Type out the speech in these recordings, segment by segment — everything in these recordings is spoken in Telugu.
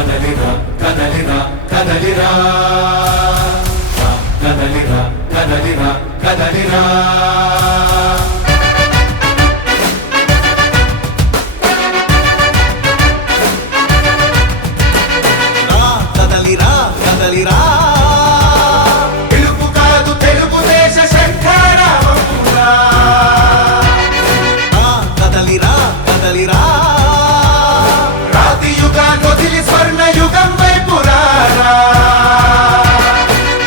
కదలిరా కదలిరా కదలిరా కదలిరా కదలిరా కదలిరా కదలిరా కదలిరా పిలుపు కాదు తెలుగుదేశ శంఖారావమురా కదలిరా కదలిరా రాతి యుగాన్ని వదిలి స్వర్ణ యుగం వైపు రారా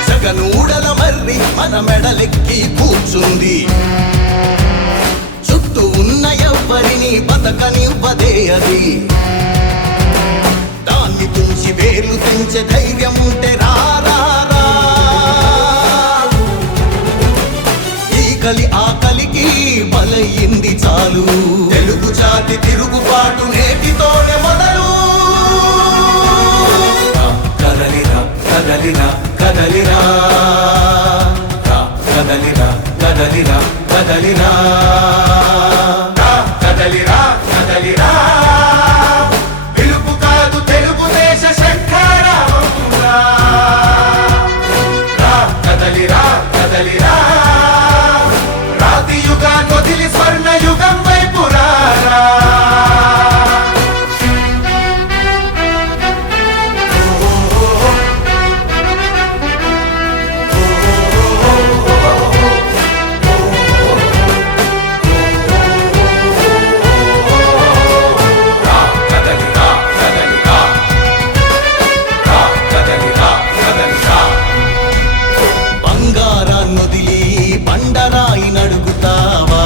జగనూడల మర్రి మన మెడలెక్కి కూర్చుంది చుట్టూ ఉన్న ఎవ్వరిని బతకనివ్వదే అది దాన్ని తుంచి వేర్లు తెంచే ధైర్యం ఉంటే రారా ఈ కలి ఆ కలికి బలయింది చాలు తెలుగు జాతి తిరుగుబాటు నేటితోనే మొదలు కదలిరా కదలిరా కదలిరా కదలిరా కదలిరా కదలిరా కదలిరా కదలిరా పిలుపు కాదు తెలుగుదేశ శంఖారావమురా కదలిరా కదలిరా రాతి యుగాన్ని వదిలి స్వర్ణ యుగం వైపు రారా బంగారాన్నొదిలి బండరాయి నడుగుతావా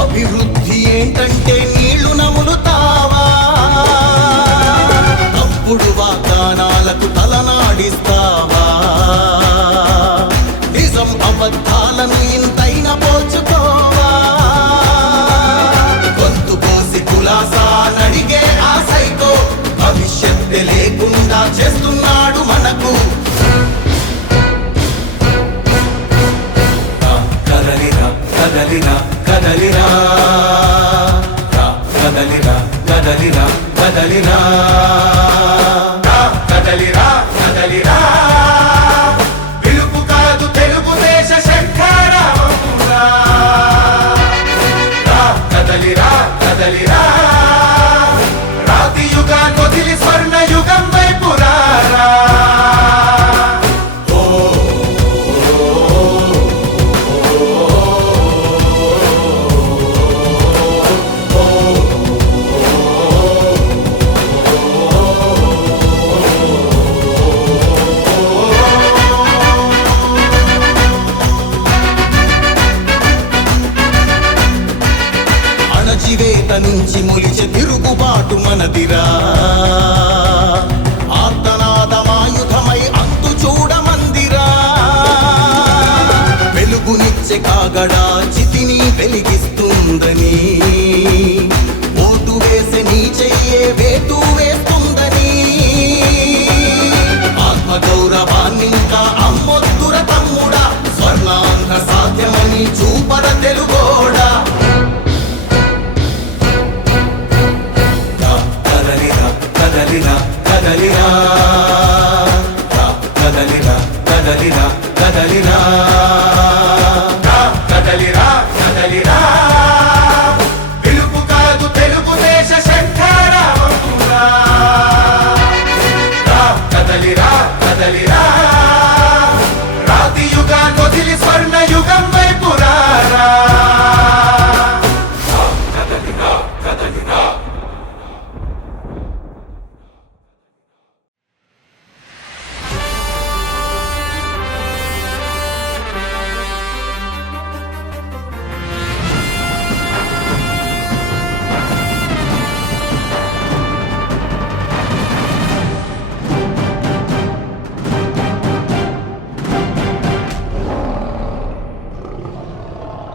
అభివృద్ధి ఏంటంటే నీళ్లు నములుతావా తప్పుడు వాగ్దానాలకు తలనాడిస్తావా నిజం అబద్ధాలను ఇంతైనా పోచుకోవా గొంతు పోసి కులాసా నడిగే ఆ సైకో భవిష్యత్తు లేకుండా చేస్తున్నాడు మనకు కదలిరా కదలిరా కదలిరా కదలిరా కదలిరా కదలిరా కదలిరా కదలిరా పిలుపు కాదు తెలుగుదేశ శంఖారావమురా కదలిరా కదలిరా రాతి యుగాన్ని వదిలి స్వర్ణ యుగం వైపు రారా అణచివేత నుంచి మొలిచే తిరుగుబాటు మనదిరా ఆర్తనాదమాయుధమై అంతు చూడమందిరా వెలుగునిచ్చే కాగడా చితిని వెలిగిస్తుందని ఓటు వేసే నీ చెయ్యే వేటు వేస్తుందని ఆత్మగౌరవాన్నింకా అమ్మొద్దుర తమ్ముడా స్వర్ణాంధ్ర సాధ్యమని చూపర తెలుగోడా కదలిరా కదలిరా కదలిరా